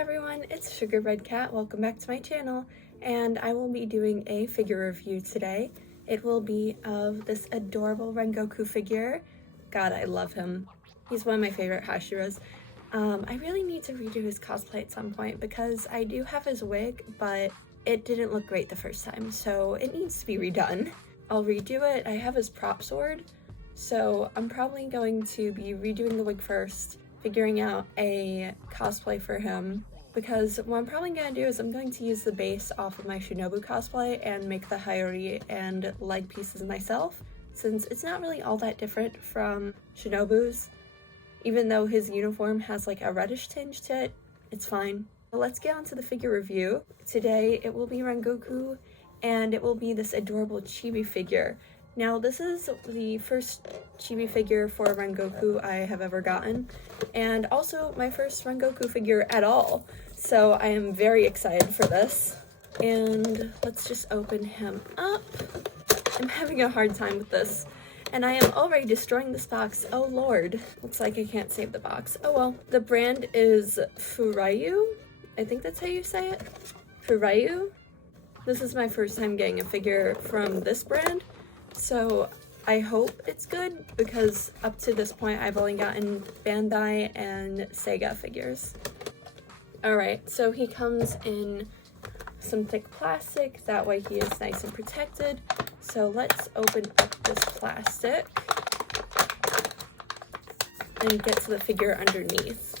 everyone, it's Sugar Red Cat. Welcome back to my channel, and I will be doing a figure review today. It will be of this adorable Rengoku figure. God, I love him. He's one of my favorite Hashiras. I really need to redo his cosplay at some point because I do have his wig, but it didn't look great the first time, so it needs to be redone. I'll redo it. I have his prop sword, so I'm probably going to be redoing the wig first, figuring out a cosplay for him, because what I'm probably going to do is I'm going to use the base off of my Shinobu cosplay and make the Hyori and leg pieces myself, since it's not really all that different from Shinobu's. Even though his uniform has like a reddish tinge to it, it's fine. But let's get on to the figure review. Today it will be Rengoku, and it will be this adorable chibi figure. Now, this is the first chibi figure for Rengoku I have ever gotten, and also my first Rengoku figure at all, so I am very excited for this. And let's just open him up. I'm having a hard time with this, and I am already destroying this box. Oh lord. Looks like I can't save the box. Oh well. The brand is FuRyu. I think that's how you say it. FuRyu. This is my first time getting a figure from this brand, so I hope it's good, because up to this point I've only gotten Bandai and Sega figures. Alright, so he comes in some thick plastic, that way he is nice and protected. So let's open up this plastic and get to the figure underneath.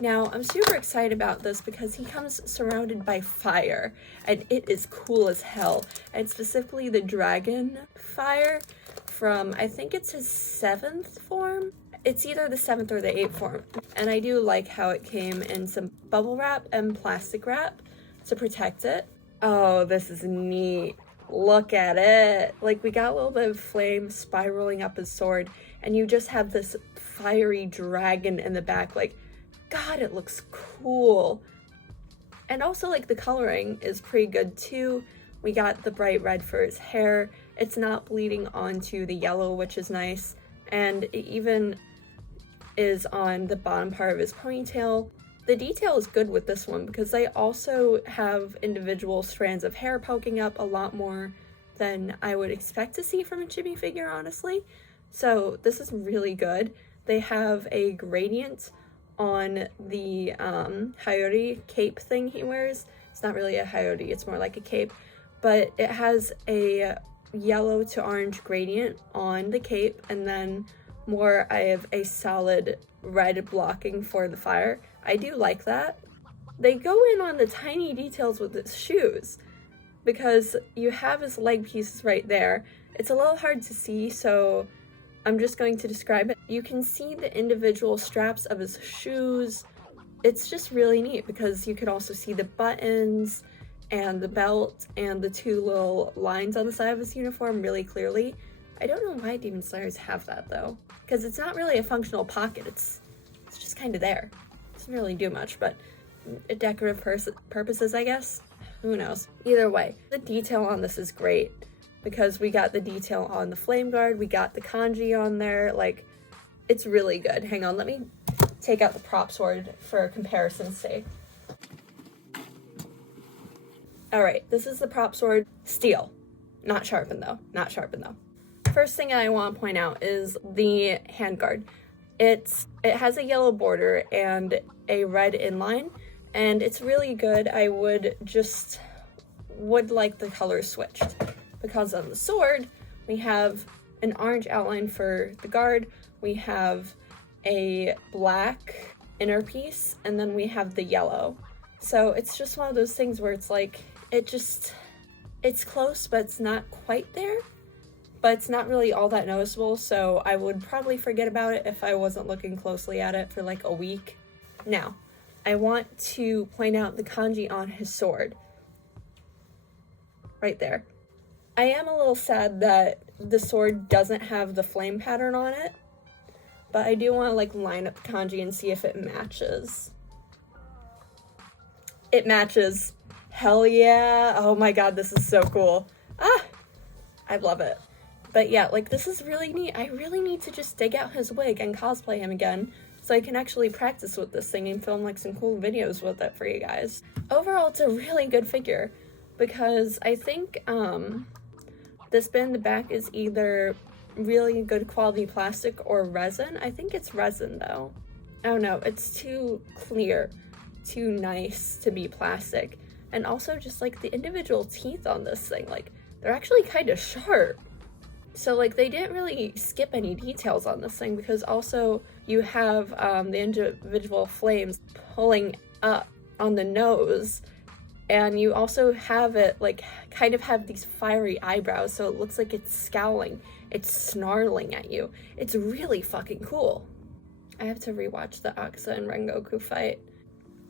Now, I'm super excited about this because he comes surrounded by fire, and it is cool as hell. And specifically the dragon fire from, I think it's his 7th form? It's either the 7th or the 8th form. And I do like how it came in some bubble wrap and plastic wrap to protect it. Oh, this is neat. Look at it. Like, we got a little bit of flame spiraling up his sword, and you just have this fiery dragon in the back. Like, God, it looks cool. And also, like, the coloring is pretty good too. We got the bright red for his hair. It's not bleeding onto the yellow, which is nice. And it even is on the bottom part of his ponytail. The detail is good with this one because they also have individual strands of hair poking up a lot more than I would expect to see from a chibi figure, honestly. So this is really good. They have a gradient on the Hyori cape thing he wears. It's not really a Hyori, it's more like a cape, but it has a yellow to orange gradient on the cape, and then more I have a solid red blocking for the fire. I do like that. They go in on the tiny details with his shoes, because you have his leg pieces right there. It's a little hard to see, so I'm just going to describe it. You can see the individual straps of his shoes. It's just really neat because you can also see the buttons and the belt and the 2 little lines on the side of his uniform really clearly. I don't know why Demon Slayers have that though, because it's not really a functional pocket. It's just kind of there. It doesn't really do much, but decorative purposes, I guess. Who knows? Either way, the detail on this is great, because we got the detail on the flame guard, we got the kanji on there, like, it's really good. Hang on, let me take out the prop sword for comparison's sake. Alright, this is the prop sword. Steel. Not sharpened though. Not sharpened though. First thing I want to point out is the handguard. It has a yellow border and a red inline, and it's really good. I would like the colors switched, because on the sword we have an orange outline for the guard, we have a black inner piece, and then we have the yellow. So it's just one of those things where it's like, it's close, but it's not quite there. But it's not really all that noticeable, so I would probably forget about it if I wasn't looking closely at it for like a week. Now, I want to point out the kanji on his sword. Right there. I am a little sad that the sword doesn't have the flame pattern on it, but I do want to like line up the kanji and see if it matches. It matches. Hell yeah. Oh my god, this is so cool. Ah, I love it. But yeah, like, this is really neat. I really need to just dig out his wig and cosplay him again, so I can actually practice with this thing and film like some cool videos with it for you guys. Overall, it's a really good figure because I think this bit in the back is either really good quality plastic or resin. I think it's resin though. I don't know, it's too clear, too nice to be plastic. And also just like the individual teeth on this thing, like they're actually kind of sharp. So like they didn't really skip any details on this thing because also you have the individual flames pulling up on the nose, and you also have it like kind of have these fiery eyebrows, so it looks like it's scowling, it's snarling at you. It's really fucking cool. I have to rewatch the Aksa and Rengoku fight.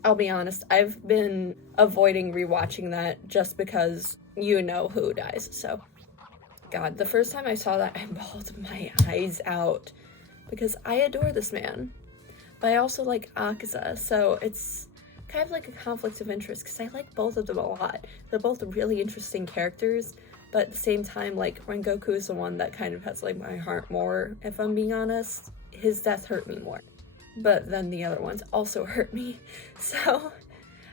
I'll be honest, I've been avoiding rewatching that just because you know who dies, so. God, the first time I saw that, I bawled my eyes out because I adore this man, but I also like Aksa, so it's kind of like a conflict of interest because I like both of them a lot. They're both really interesting characters, but at the same time, like, Rengoku is the one that kind of has like my heart more, if I'm being honest. His death hurt me more, but then the other ones also hurt me, so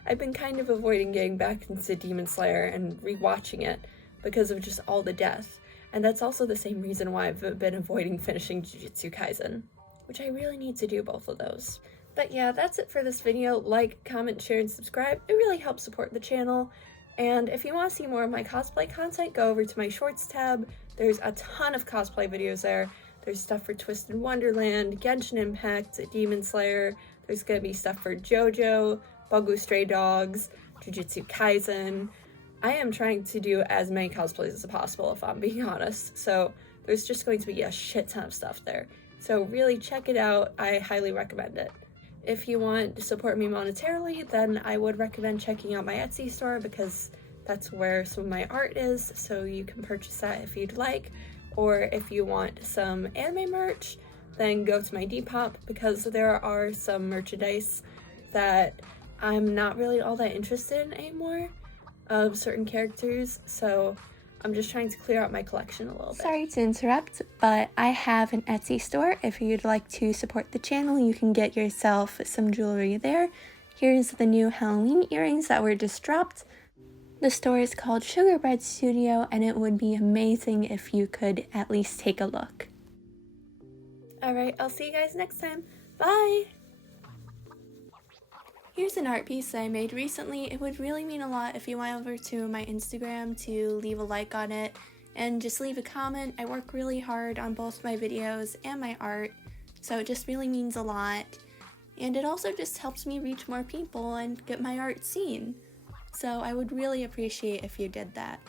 I've been kind of avoiding getting back into Demon Slayer and rewatching it because of just all the death. And that's also the same reason why I've been avoiding finishing Jujutsu Kaisen, which I really need to do both of those. But yeah, that's it for this video. Like, comment, share, and subscribe. It really helps support the channel. And if you want to see more of my cosplay content, go over to my shorts tab. There's a ton of cosplay videos there. There's stuff for Twisted Wonderland, Genshin Impact, Demon Slayer. There's going to be stuff for JoJo, Bogu Stray Dogs, Jujutsu Kaisen. I am trying to do as many cosplays as possible, if I'm being honest, so there's just going to be a shit ton of stuff there. So really check it out, I highly recommend it. If you want to support me monetarily, then I would recommend checking out my Etsy store because that's where some of my art is, so you can purchase that if you'd like. Or if you want some anime merch, then go to my Depop because there are some merchandise that I'm not really all that interested in anymore of certain characters, so I'm just trying to clear out my collection a little bit. Sorry to interrupt, but I have an Etsy store. If you'd like to support the channel, you can get yourself some jewelry there. Here's the new Halloween earrings that were just dropped. The store is called Sugar Bread Studio, and it would be amazing if you could at least take a look. Alright, I'll see you guys next time. Bye! Here's an art piece that I made recently. It would really mean a lot if you went over to my Instagram to leave a like on it and just leave a comment. I work really hard on both my videos and my art, so it just really means a lot. And it also just helps me reach more people and get my art seen. So I would really appreciate if you did that.